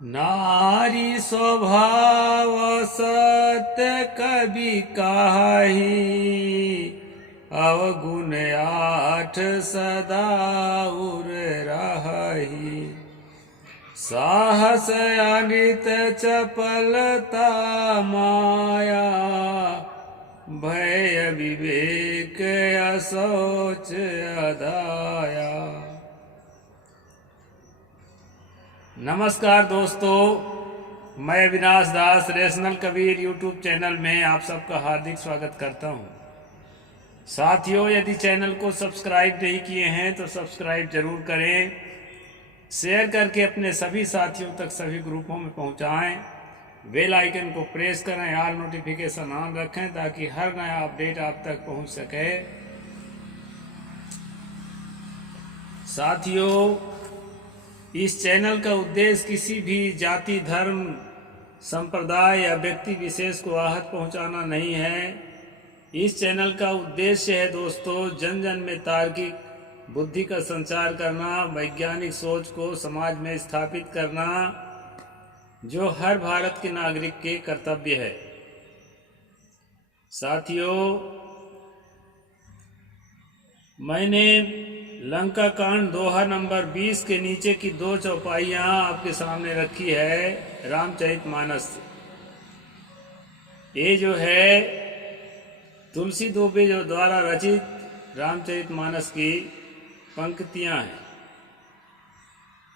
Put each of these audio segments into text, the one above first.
नारी स्वभाव सत्य कवि काहि, अवगुण आठ सदा उर रही। साहस अनित चपलता माया, भय विवेक असोच अदाया। नमस्कार दोस्तों, मैं अविनाश दास रेशनल कबीर यूट्यूब चैनल में आप सबका हार्दिक स्वागत करता हूं। साथियों, यदि चैनल को सब्सक्राइब नहीं किए हैं तो सब्सक्राइब जरूर करें, शेयर करके अपने सभी साथियों तक सभी ग्रुपों में पहुंचाएं, बेल आइकन को प्रेस करें, ऑल नोटिफिकेशन ऑन रखें ताकि हर नया अपडेट आप तक पहुंच सके। साथियों, इस चैनल का उद्देश्य किसी भी जाति, धर्म, संप्रदाय या व्यक्ति विशेष को आहत पहुंचाना नहीं है। इस चैनल का उद्देश्य है दोस्तों, जन जन में तार्किक बुद्धि का संचार करना, वैज्ञानिक सोच को समाज में स्थापित करना, जो हर भारत के नागरिक के कर्तव्य है। साथियों, मैंने लंका कांड दोहा नंबर 20 के नीचे की 2 चौपाइयां आपके सामने रखी है रामचरितमानस से। ये जो है तुलसी दुबे जो द्वारा रचित रामचरितमानस की पंक्तियां हैं।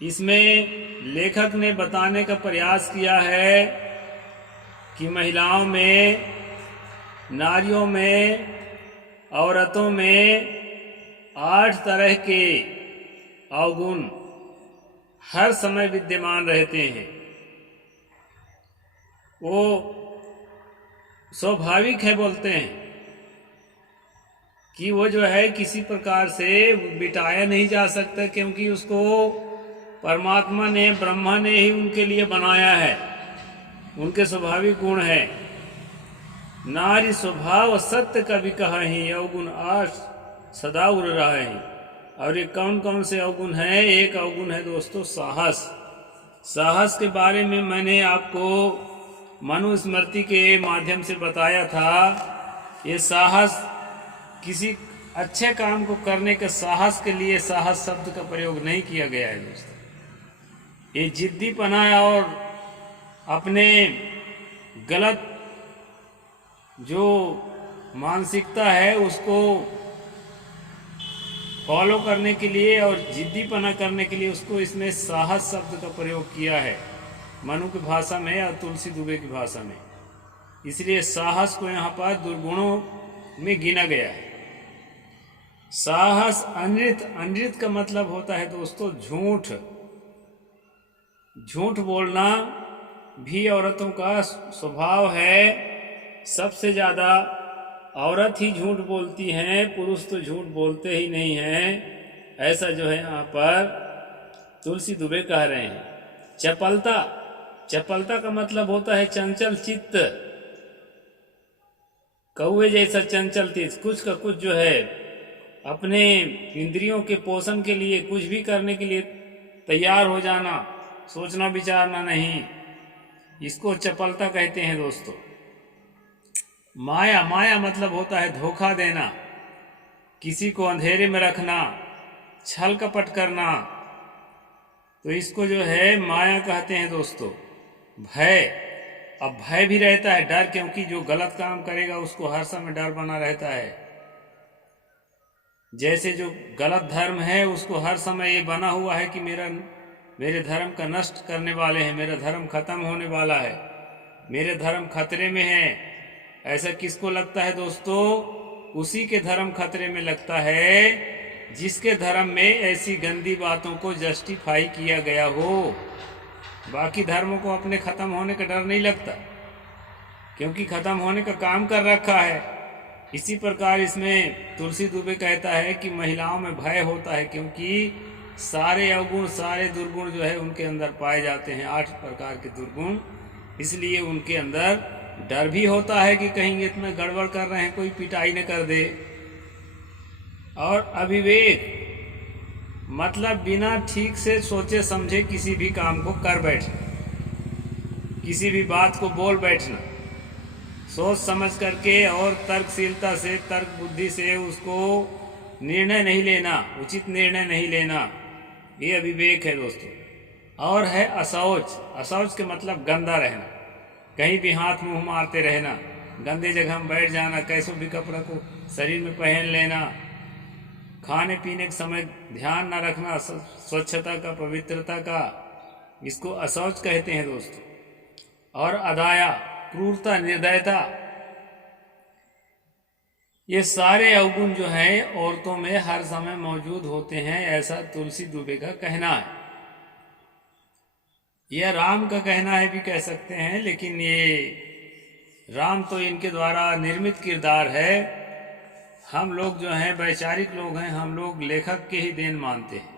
इसमें लेखक ने बताने का प्रयास किया है कि महिलाओं में, नारियों में, औरतों में 8 तरह के अवगुण हर समय विद्यमान रहते हैं। वो स्वाभाविक है, बोलते हैं कि वो जो है किसी प्रकार से मिटाया नहीं जा सकता, क्योंकि उसको परमात्मा ने, ब्रह्मा ने ही उनके लिए बनाया है, उनके स्वाभाविक गुण है। नारी स्वभाव सत्य कवि कहाहि, अवगुण 8 सदा उर रहे हैं। और ये कौन कौन से अवगुण हैं? एक अवगुण है दोस्तों साहस। साहस के बारे में मैंने आपको मनुस्मृति के माध्यम से बताया था। ये साहस किसी अच्छे काम को करने के साहस के लिए साहस शब्द का प्रयोग नहीं किया गया है दोस्तों। ये जिद्दीपना और अपने गलत जो मानसिकता है उसको फॉलो करने के लिए और जिद्दीपना करने के लिए उसको इसमें साहस शब्द का प्रयोग किया है, मनु की भाषा में और तुलसी दुबे की भाषा में। इसलिए साहस को यहाँ पर दुर्गुणों में गिना गया है। साहस अनृत, अनृत का मतलब होता है दोस्तों झूठ। झूठ बोलना भी औरतों का स्वभाव है। सबसे ज्यादा औरत ही झूठ बोलती हैं, पुरुष तो झूठ बोलते ही नहीं हैं। ऐसा जो है यहाँ पर तुलसी दुबे कह रहे हैं। चपलता, चपलता का मतलब होता है चंचल चित्त, कौवे जैसा चंचल चित्त। कुछ का कुछ जो है अपने इंद्रियों के पोषण के लिए कुछ भी करने के लिए तैयार हो जाना, सोचना विचारना नहीं, इसको चपलता कहते हैं दोस्तों। माया, माया मतलब होता है धोखा देना, किसी को अंधेरे में रखना, छल कपट करना, तो इसको जो है माया कहते हैं दोस्तों। भय, अब भय भी रहता है, डर, क्योंकि जो गलत काम करेगा उसको हर समय डर बना रहता है। जैसे जो गलत धर्म है उसको हर समय ये बना हुआ है कि मेरे धर्म का नष्ट करने वाले हैं, मेरा धर्म खत्म होने वाला है, मेरे धर्म खतरे में है। ऐसा किसको लगता है दोस्तों? उसी के धर्म खतरे में लगता है जिसके धर्म में ऐसी गंदी बातों को जस्टिफाई किया गया हो। बाकी धर्मों को अपने खत्म होने का डर नहीं लगता, क्योंकि खत्म होने का काम कर रखा है। इसी प्रकार इसमें तुलसी दुबे कहता है कि महिलाओं में भय होता है, क्योंकि सारे अवगुण, सारे दुर्गुण जो है उनके अंदर पाए जाते हैं, 8 प्रकार के दुर्गुण। इसलिए उनके अंदर डर भी होता है कि कहीं इतना गड़बड़ कर रहे हैं कोई पिटाई न कर दे। और अविवेक, मतलब बिना ठीक से सोचे समझे किसी भी काम को कर बैठे। किसी भी बात को बोल बैठना, सोच समझ करके और तर्कशीलता से, तर्क बुद्धि से उसको निर्णय नहीं लेना, उचित निर्णय नहीं लेना, ये अविवेक है दोस्तों। और है अशौच। अशौच के मतलब गंदा रहना, कहीं भी हाथ मुंह मारते रहना, गंदे जगह में बैठ जाना, कैसों भी कपड़ा को शरीर में पहन लेना, खाने पीने के समय ध्यान न रखना स्वच्छता का, पवित्रता का, इसको अशौच कहते हैं दोस्तों। और अदाया, क्रूरता, निर्दयता, ये सारे अवगुण जो हैं औरतों में हर समय मौजूद होते हैं, ऐसा तुलसी दुबे का कहना है। यह राम का कहना है भी कह सकते हैं, लेकिन ये राम तो इनके द्वारा निर्मित किरदार है। हम लोग जो हैं वैचारिक लोग हैं, हम लोग लेखक के ही देन मानते हैं।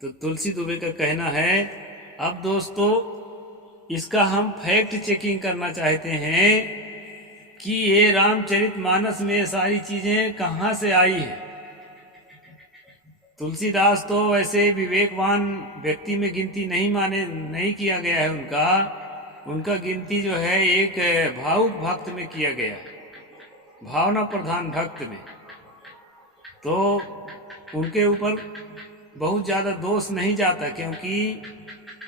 तो तुलसी दुबे का कहना है। अब दोस्तों इसका हम फैक्ट चेकिंग करना चाहते हैं कि ये रामचरितमानस में ये सारी चीजें कहाँ से आई है। तुलसीदास तो वैसे विवेकवान व्यक्ति में गिनती नहीं किया गया है उनका गिनती जो है एक भावुक भक्त में किया गया है, भावना प्रधान भक्त में। तो उनके ऊपर बहुत ज़्यादा दोष नहीं जाता, क्योंकि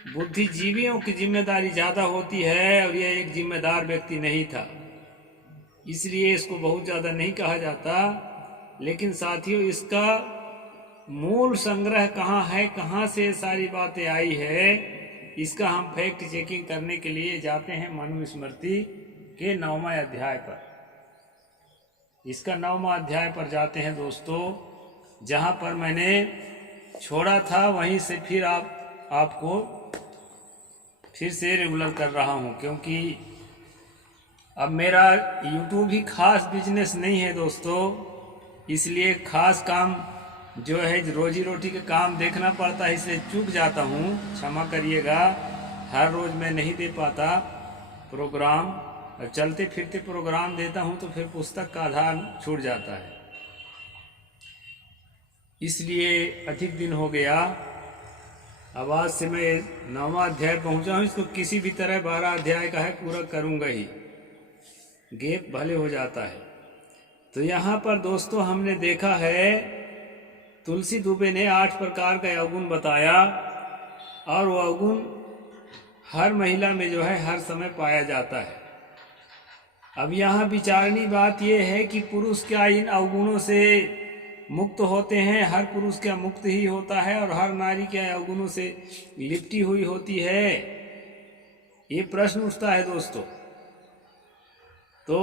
बुद्धिजीवियों की जिम्मेदारी ज़्यादा होती है और यह एक जिम्मेदार व्यक्ति नहीं था, इसलिए इसको बहुत ज़्यादा नहीं कहा जाता। लेकिन साथियों इसका मूल संग्रह कहाँ है, कहाँ से सारी बातें आई है, इसका हम फैक्ट चेकिंग करने के लिए जाते हैं मनुस्मृति के 9वां अध्याय पर। इसका 9वां अध्याय पर जाते हैं दोस्तों, जहाँ पर मैंने छोड़ा था वहीं से फिर आपको फिर से रेगुलर कर रहा हूँ, क्योंकि अब मेरा यूट्यूब ही खास बिजनेस नहीं है दोस्तों, इसलिए खास काम जो है रोजी रोटी के काम देखना पड़ता है, इसलिए चूक जाता हूँ, क्षमा करिएगा। हर रोज़ मैं नहीं दे पाता प्रोग्राम, और चलते फिरते प्रोग्राम देता हूँ तो फिर पुस्तक का आधार छूट जाता है, इसलिए अधिक दिन हो गया। अब आज से मैं 9वां अध्याय पहुँचा हूँ, इसको किसी भी तरह 12 अध्याय का है पूरा करूँगा ही, गैप भले हो जाता है। तो यहाँ पर दोस्तों हमने देखा है तुलसी दुबे ने 8 प्रकार का अवगुण बताया, और वो अवगुण हर महिला में जो है हर समय पाया जाता है। अब यहाँ विचारणी बात यह है कि पुरुष क्या इन अवगुणों से मुक्त होते हैं, हर पुरुष क्या मुक्त ही होता है, और हर नारी क्या अवगुणों से लिपटी हुई होती है, ये प्रश्न उठता है दोस्तों। तो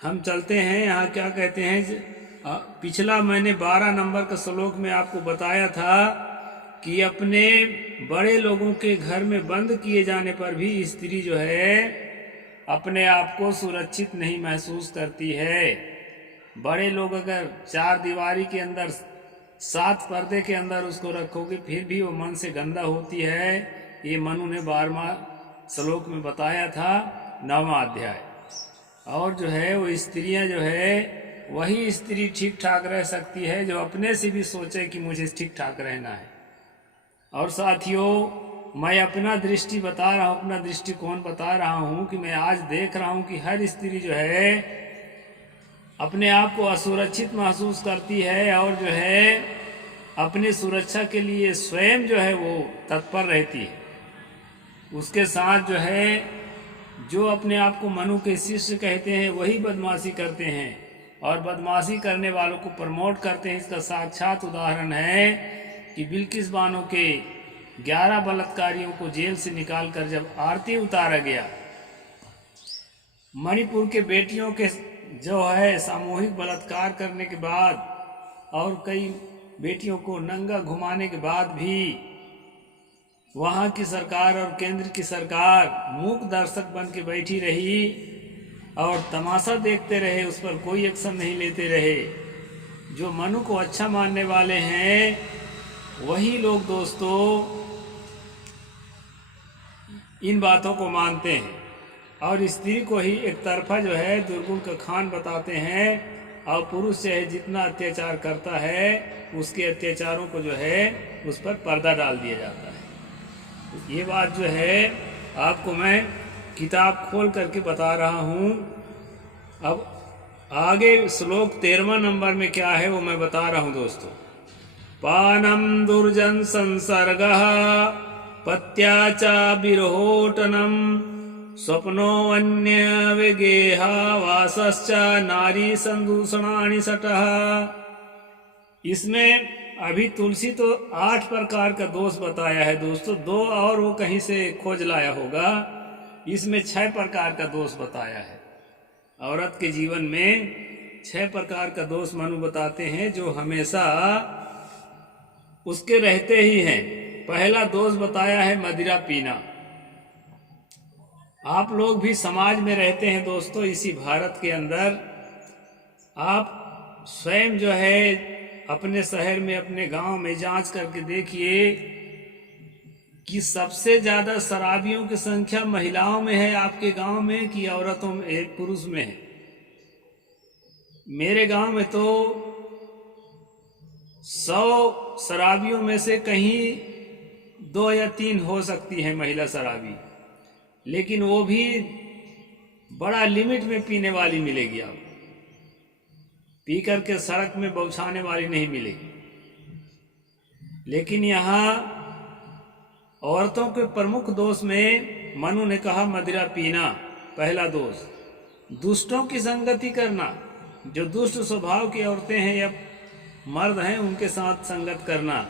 हम चलते हैं, यहाँ क्या कहते हैं। पिछला मैंने 12 नंबर का श्लोक में आपको बताया था कि अपने बड़े लोगों के घर में बंद किए जाने पर भी स्त्री जो है अपने आप को सुरक्षित नहीं महसूस करती है। बड़े लोग अगर 4 दीवारी के अंदर 7 पर्दे के अंदर उसको रखोगे फिर भी वो मन से गंदा होती है, ये मनु ने 12वां श्लोक में बताया था 9वां अध्याय। और जो है वो स्त्रियां जो है वही स्त्री ठीक ठाक रह सकती है जो अपने से भी सोचे कि मुझे ठीक ठाक रहना है। और साथियों मैं अपना दृष्टि बता रहा हूँ, अपना दृष्टिकोण बता रहा हूँ कि मैं आज देख रहा हूँ कि हर स्त्री जो है अपने आप को असुरक्षित महसूस करती है, और जो है अपनी सुरक्षा के लिए स्वयं जो है वो तत्पर रहती है। उसके साथ जो है जो अपने आप को मनु के शिष्य कहते हैं वही बदमाशी करते हैं, और बदमाशी करने वालों को प्रमोट करते हैं। इसका साक्षात उदाहरण है कि बिल्किस बानो के 11 बलात्कारियों को जेल से निकालकर जब आरती उतारा गया, मणिपुर के बेटियों के जो है सामूहिक बलात्कार करने के बाद और कई बेटियों को नंगा घुमाने के बाद भी वहाँ की सरकार और केंद्र की सरकार मूक दर्शक बन के बैठी रही और तमाशा देखते रहे, उस पर कोई एक्शन नहीं लेते रहे। जो मनु को अच्छा मानने वाले हैं वही लोग दोस्तों इन बातों को मानते हैं, और स्त्री को ही एक तरफा जो है दुर्गुण का खान बताते हैं, और पुरुष चाहे जितना अत्याचार करता है उसके अत्याचारों को जो है उस पर पर्दा डाल दिया जाता है। ये बात जो है आपको मैं किताब खोल करके बता रहा हूँ। अब आगे श्लोक 13वां नंबर में क्या है वो मैं बता रहा हूँ दोस्तों। पानम दुर्जन संसर्गः पत्या च विरहोटनम स्वप्नो अन्य विगेहा वासश्च नारी संदूषणानि सटः। इसमें अभी तुलसी तो 8 प्रकार का दोष बताया है दोस्तों, 2 और वो कहीं से खोज लाया होगा। इसमें 6 प्रकार का दोष बताया है। औरत के जीवन में 6 प्रकार का दोष मनु बताते हैं जो हमेशा उसके रहते ही हैं। पहला दोष बताया है मदिरा पीना। आप लोग भी समाज में रहते हैं दोस्तों, इसी भारत के अंदर। आप स्वयं जो है अपने शहर में, अपने गांव में जांच करके देखिए कि सबसे ज्यादा शराबियों की संख्या महिलाओं में है आपके गांव में कि औरतों में, पुरुष में है। मेरे गांव में तो 100 शराबियों में से कहीं 2 या 3 हो सकती है महिला शराबी, लेकिन वो भी बड़ा लिमिट में पीने वाली मिलेगी आपको। पी करके सड़क में बौछाने वाली नहीं मिलेगी। लेकिन यहाँ औरतों के प्रमुख दोष में मनु ने कहा मदिरा पीना पहला दोष। दुष्टों की संगति करना, जो दुष्ट स्वभाव की औरतें हैं या मर्द हैं उनके साथ संगत करना।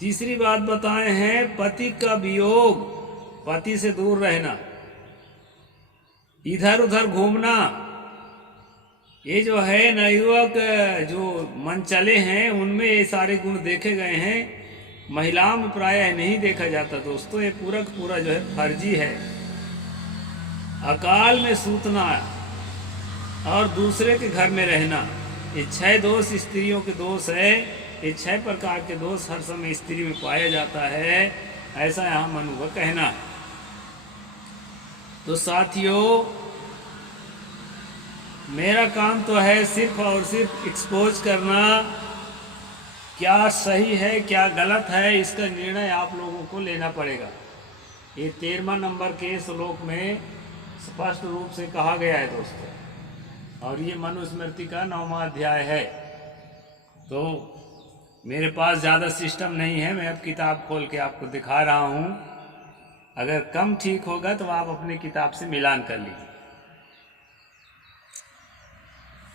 तीसरी बात बताए हैं पति का वियोग, पति से दूर रहना, इधर उधर घूमना। ये जो है नवयुवक जो मनचले हैं उनमें ये सारे गुण देखे गए हैं, महिलाओं में प्रायः नहीं देखा जाता दोस्तों। ये पूरा जो है फर्जी है। अकाल में सूतना और दूसरे के घर में रहना, ये 6 दोष स्त्रियों के दोष है। ये 6 प्रकार के दोष हर समय स्त्री में पाया जाता है, ऐसा यहाँ मनु का कहना है। तो साथियों, मेरा काम तो है सिर्फ और सिर्फ एक्सपोज करना। क्या सही है क्या गलत है इसका निर्णय आप लोगों को लेना पड़ेगा। ये 13वां नंबर के श्लोक में स्पष्ट रूप से कहा गया है दोस्तों, और ये मनुस्मृति का 9वां अध्याय है। तो मेरे पास ज़्यादा सिस्टम नहीं है, मैं अब किताब खोल के आपको दिखा रहा हूँ। अगर कम ठीक होगा तो आप अपनी किताब से मिलान कर लीजिए।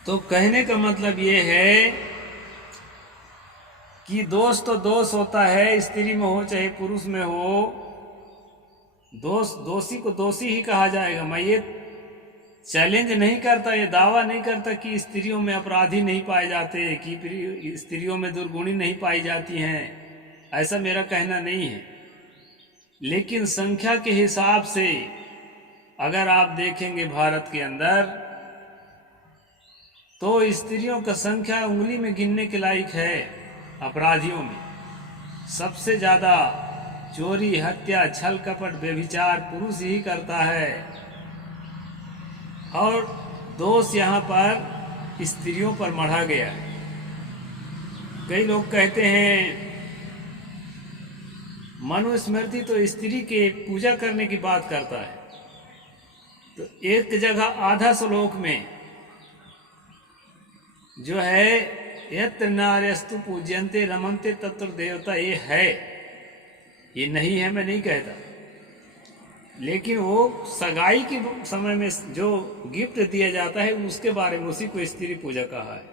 तो कहने का मतलब ये है कि दोष तो दोष होता है, स्त्री में हो चाहे पुरुष में हो, दोषी को दोषी ही कहा जाएगा। मैं ये चैलेंज नहीं करता, ये दावा नहीं करता कि स्त्रियों में अपराधी नहीं पाए जाते, कि स्त्रियों में दुर्गुणी नहीं पाई जाती हैं, ऐसा मेरा कहना नहीं है। लेकिन संख्या के हिसाब से अगर आप देखेंगे भारत के अंदर तो स्त्रियों का संख्या उंगली में गिनने के लायक है। अपराधियों में सबसे ज्यादा चोरी, हत्या, छल कपट, व्यभिचार पुरुष ही करता है, और दोष यहाँ पर स्त्रियों पर मढ़ा गया है। कई लोग कहते हैं मनुस्मृति तो स्त्री के पूजा करने की बात करता है। तो एक जगह आधा श्लोक में जो है यत्र नार्यस्तु पूज्यन्ते रमन्ते तत्र देवता, ये है, ये नहीं है मैं नहीं कहता। लेकिन वो सगाई के समय में जो गिफ्ट दिया जाता है उसके बारे में, उसी को स्त्री पूजा कहा है।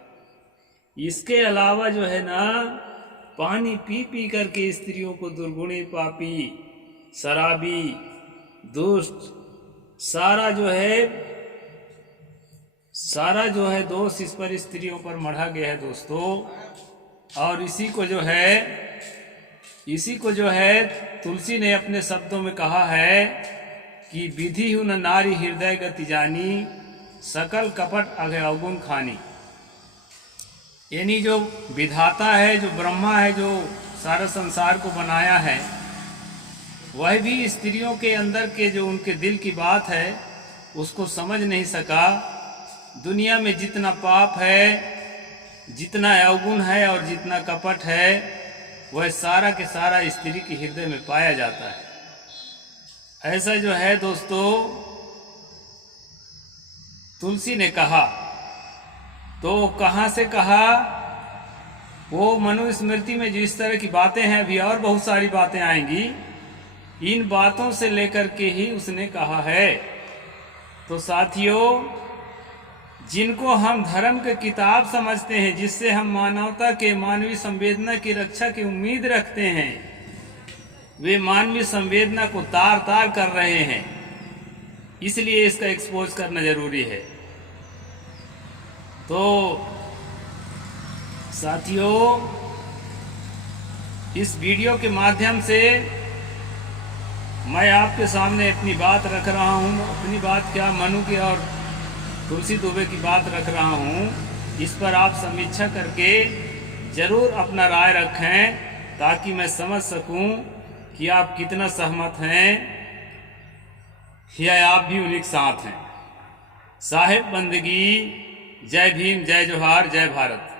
इसके अलावा जो है ना, पानी पी पी करके स्त्रियों को दुर्गुणी, पापी, शराबी, दुष्ट, सारा जो है दोष इस पर स्त्रियों पर मढ़ा गया है दोस्तों। और इसी को जो है तुलसी ने अपने शब्दों में कहा है कि विधि हु न नारी हृदय गति जानी, सकल कपट अवगुण खानी। यानी जो विधाता है, जो ब्रह्मा है, जो सारा संसार को बनाया है, वह भी स्त्रियों के अंदर के जो उनके दिल की बात है उसको समझ नहीं सका। दुनिया में जितना पाप है, जितना अवगुण है और जितना कपट है, वह सारा के सारा स्त्री के हृदय में पाया जाता है। ऐसा जो है दोस्तों, तुलसी ने कहा, तो कहाँ से कहा? वो मनुस्मृति में जिस तरह की बातें हैं, अभी और बहुत सारी बातें आएंगी, इन बातों से लेकर के ही उसने कहा है। तो साथियों, जिनको हम धर्म की किताब समझते हैं, जिससे हम मानवता के मानवीय संवेदना की रक्षा की उम्मीद रखते हैं, वे मानवीय संवेदना को तार तार कर रहे हैं। इसलिए इसका एक्सपोज करना जरूरी है। तो साथियों, इस वीडियो के माध्यम से मैं आपके सामने अपनी बात रख रहा हूँ। अपनी बात क्या, मनु की और तुलसी दुबे की बात रख रहा हूँ। इस पर आप समीक्षा करके जरूर अपना राय रखें, ताकि मैं समझ सकूं कि आप कितना सहमत हैं या आप भी उन्हीं के साथ हैं। साहिब बंदगी। जय भीम, जय जोहार, जय भारत।